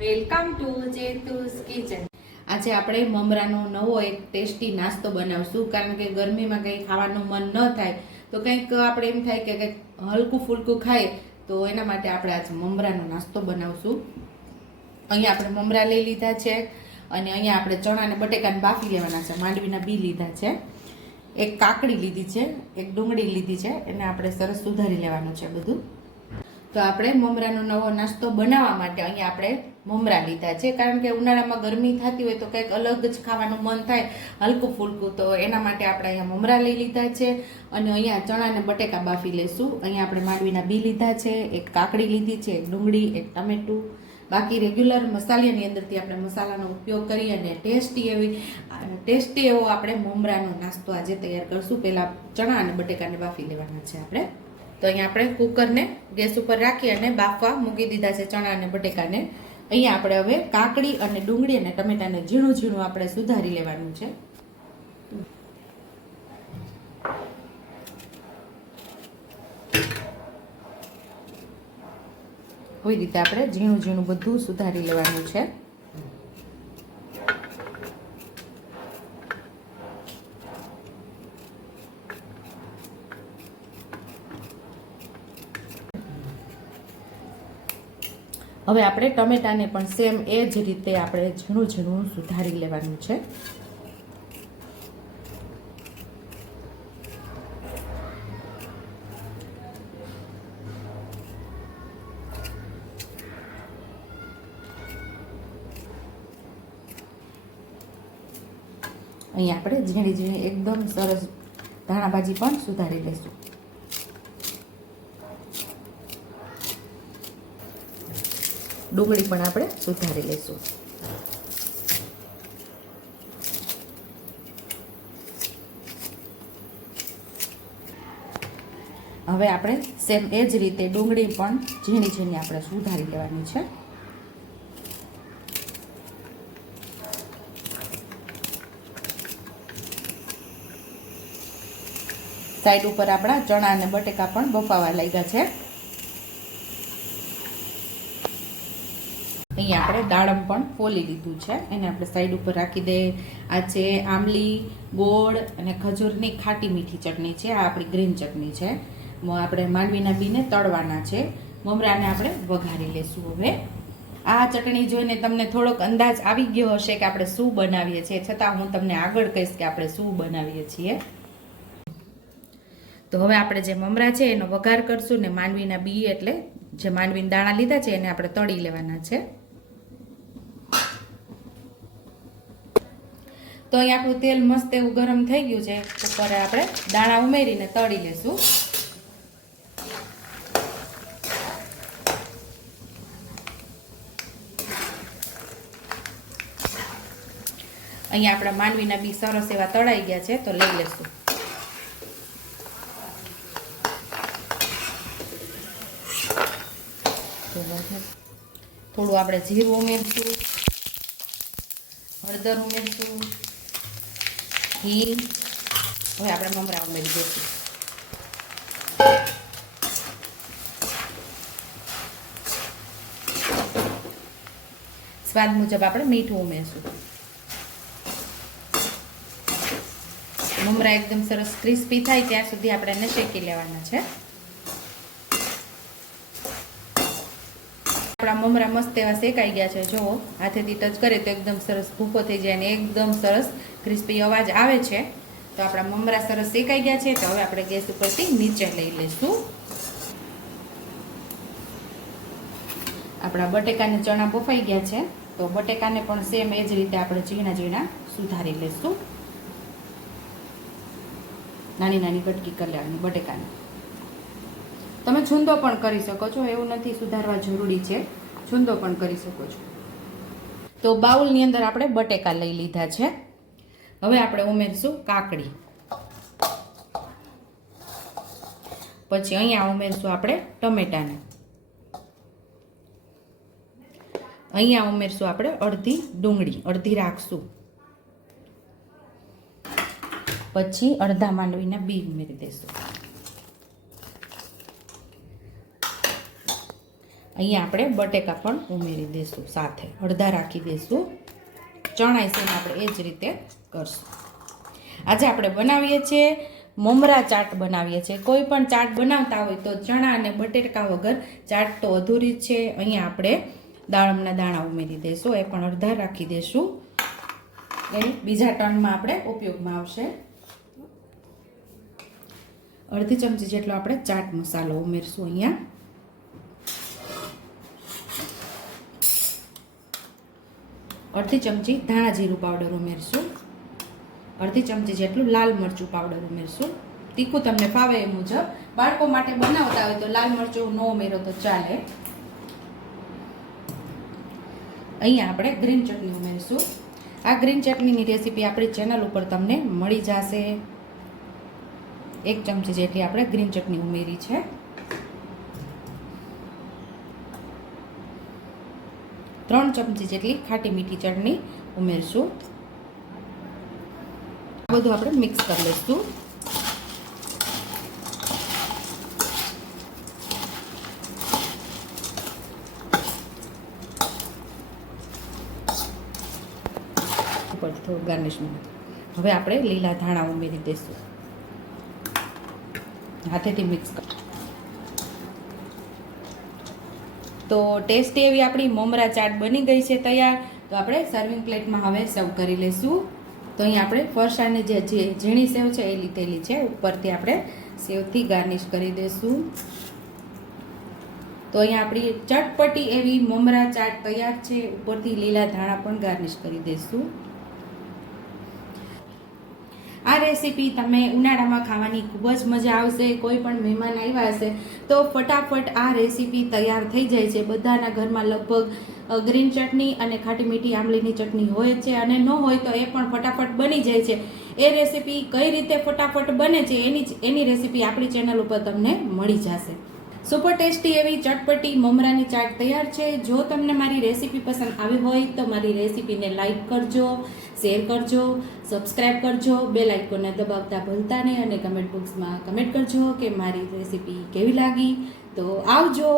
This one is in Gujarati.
Welcome to જેતુસ kitchen. આજે આપણે મમરાનો નવો એક ટેસ્ટી નાસ્તો બનાવશું, કારણ કે ગરમીમાં કંઈ ખાવાનું મન ન થાય તો કંઈક આપણે એમ થાય કે કંઈક હલકું ફૂલકું ખાય, તો એના માટે આપણે આજે મમરાનો નાસ્તો બનાવશું। અહીંયા આપણે મમરા લઈ લીધા છે અને અહીંયા આપણે ચણા અને બટેકાને બાફી લેવાના છે, માંડવીના બી લીધા છે, એક કાકડી લીધી છે, એક ડુંગળી લીધી છે, એને આપણે સરસ સુધારી લેવાનું છે બધું। તો આપણે મમરાનો નવો નાસ્તો બનાવવા માટે અહીંયા આપણે મમરા લીધા છે, કારણ કે ઉનાળામાં ગરમી થતી હોય તો કંઈક અલગ જ ખાવાનું મન થાય, હલકું ફૂલકું, તો એના માટે આપણે અહીંયા મમરા લઈ લીધા છે અને અહીંયા ચણા અને બટેકા બાફી લઈશું। અહીંયા આપણે માંડવીના બી લીધા છે, એક કાકડી લીધી છે, એક ડુંગળી, એક ટમેટું, બાકી રેગ્યુલર મસાલાની અંદરથી આપણે મસાલાનો ઉપયોગ કરી અને ટેસ્ટી એવો આપણે મમરાનો નાસ્તો આજે તૈયાર કરશું। પહેલાં ચણા અને બટેકાને બાફી લેવાના છે આપણે। તો અહીંયા આપણે કુકરને ગેસ ઉપર રાખી અને બાફવા મૂકી દીધા છે ચણા અને બટેકાને। અહીંયા આપણે હવે કાકડી અને ડુંગળી અને ટમેટાને ઝીણું ઝીણું આપણે સુધારી લેવાનું છે। આવી રીતે આપણે ઝીણું ઝીણું બધું સુધારી લેવાનું છે। હવે આપણે ટમેટાને પણ સેમ એ જ રીતે આપણે ઝીણું ઝીણું સુધારી લેવાનું છે। અહીંયા આપણે ઝીણી ઝીણી એકદમ સરસ ધાણા ભાજી પણ સુધારી લઈશું। ડુંગળી પણ આપણે સુધારી લઈશું। હવે આપણે સેમ એ જ રીતે ડુંગળી પણ ઝીણી ઝીણી આપણે સુધારી લેવાની છે। સાઈડ ઉપર આપણા ચણા અને બટેકા પણ બફાવા લાગ્યા છે। અહીંયા આપણે દાડમ પણ ફોલી લીધું છે, એને આપણે સાઈડ ઉપર રાખી દઈએ। આ છે આંબલી, ગોળ અને ખજૂરની ખાટી મીઠી ચટણી છે, આ આપણી ગ્રીન ચટણી છે। આપણે માંડવીના બીને તળવાના છે, મમરાને આપણે વઘારી લેશું। હવે આ ચટણી જોઈને તમને થોડોક અંદાજ આવી ગયો હશે કે આપણે શું બનાવીએ છીએ, છતાં હું તમને આગળ કહીશ કે આપણે શું બનાવીએ છીએ। તો હવે આપણે જે મમરા છે એનો વઘાર કરશું ને માંડવીના બી એટલે જે માંડવીના દાણા લીધા છે એને આપણે તળી લેવાના છે। તો અહીં આપણું તેલ મસ્ત એવું ગરમ થઈ ગયું છે, ઉપર આપણે દાણા ઉમેરીને તળી લેશું। અહીંયા આપણા માંડવીના બી સરસ એવા તળાઈ ગયા છે, તો લઈ લેશું। થોડું આપણે જીરું ઉમેરશું, હળદર ઉમેરશું, હિંગ, હવે આપણે મમરા ઉમેરી દઈશું। સ્વાદ મુજબ આપણે મીઠું ઉમેરશું। મમરા એકદમ સરસ ક્રિસ્પી થાય ત્યાં સુધી આપણે એને શેકી લેવાના છે। આપણા મમરા મસ્ત એવા શેકાઈ ગયા છે, જો હાથેથી ટચ કરીએ તો એકદમ સરસ ભૂકો થઈ જાય અને એકદમ સરસ ક્રિસ્પી અવાજ આવે છે। તો આપણા મમરા સરસ શેકાઈ ગયા છે, તો હવે આપણે ગેસ ઉપરથી નીચે લઈ લઈશું। આપણા બટેકા અને ચણા બફાઈ ગયા છે, તો બટેકાને પણ સેમ એ જ રીતે આપણે ઝીણા ઝીણા સુધારી લઈશું। નાની નાની કટકી કરી લેવાની બટેકાને। તમે છૂંદો પણ કરી શકો છો, એવું નથી સુધારવા જરૂરી છે, છૂંદો પણ કરી શકો છો। તો બાઉલની અંદર આપણે બટેકા લઈ લીધા છે, હવે આપણે ઉમેરશું કાકડી, પછી અહીંયા ઉમેરશું આપણે ટમેટાને, અહીંયા ઉમેરશું આપણે અડધી ડુંગળી, અડધી રાખશું, પછી અડધા માંડવીના બી ઉમેરી દઈશું। અહીંયા આપણે બટેકા પણ ઉમેરી દઈશું સાથે, અડધા રાખી દઈશું. ચણા સેમ આપણે એ જ રીતે કરશું. આજે આપણે બનાવીએ છીએ મમરા ચાટ બનાવીએ છીએ. કોઈ પણ ચાટ બનાવતા હોય તો ચણા અને બટેકા વગર ચાટ તો અધૂરી જ છે. અહીંયા આપણે દાડમના દાણા ઉમેરી દઈશું, એ પણ અડધા રાખી દઈશું. એ બીજા ટર્નમાં આપણે ઉપયોગમાં આવશે. અડધી ચમચી જેટલો આપણે ચાટ મસાલો ઉમેરશું. અહીંયા અડધી ચમચી ધાણા જીરું પાવડર ઉમેરશું. અડધી ચમચી જેટલું લાલ મરચું પાવડર ઉમેરશું. તીખું તમને ફાવે એ મુજબ. બાળકો માટે બનાવતા હોય તો લાલ મરચું ન ઉમેરો તો ચાલે. અહીંયા આપણે ગ્રીન ચટણી ઉમેરીશું. આ ગ્રીન ચટણીની રેસીપી આપણી ચેનલ ઉપર તમને મળી જશે. 1 ચમચી જેટલી આપણે ગ્રીન ચટણી ઉમેરી છે. ત્રણ ચમચી જેટલી ખાટી મીઠી ચટણી ઉમેરશું. આ બધું આપણે મિક્સ કરી લઈશું. ઉપરથી થોડું ગાર્નિશમાં હવે આપણે લીલા ધાણા ઉમેરી દઈશું. હાથેથી મિક્સ કર. તો ટેસ્ટી એવી આપણી મમરા ચાટ બની ગઈ છે તૈયાર. તો આપણે સર્વિંગ પ્લેટમાં હવે સર્વ કરી લઈશું. તો અહીંયા આપણે ફરસાણની જે ઝીણી સેવ છે એ લીધેલી છે. ઉપરથી આપણે સેવથી ગાર્નિશ કરી દઈશું. તો અહીંયા આપણી ચટપટી એવી મમરા ચાટ તૈયાર છે. ઉપરથી લીલા ધાણા પણ ગાર્નિશ કરી દઈશું. આ રેસીપી તમે ઉનાળામાં ખાવાની ખૂબ જ મજા આવશે. કોઈ પણ મહેમાન આવ્યા હશે તો ફટાફટ આ રેસીપી તૈયાર થઈ જાય છે. બધાના ઘરમાં લગભગ ગ્રીન ચટણી અને ખાટી મીઠી આંબલીની ચટણી હોય છે, અને ન હોય તો એ પણ ફટાફટ બની જાય છે. એ રેસીપી કઈ રીતે ફટાફટ બને છે એની રેસીપી આપણી ચેનલ ઉપર તમને મળી જશે. સુપર ટેસ્ટી એવી ચટપટી મમરાની ચાટ તૈયાર છે. જો તમને મારી રેસીપી પસંદ આવી હોય તો મારી રેસીપીને લાઈક કરજો, શેર કરજો, સબસ્ક્રાઈબ કરજો, બેલ આઇકોનને દબાવતા ભૂલતા નહીં, અને કમેન્ટ બોક્સમાં કમેન્ટ કરજો કે મારી રેસીપી કેવી લાગી. તો આવજો.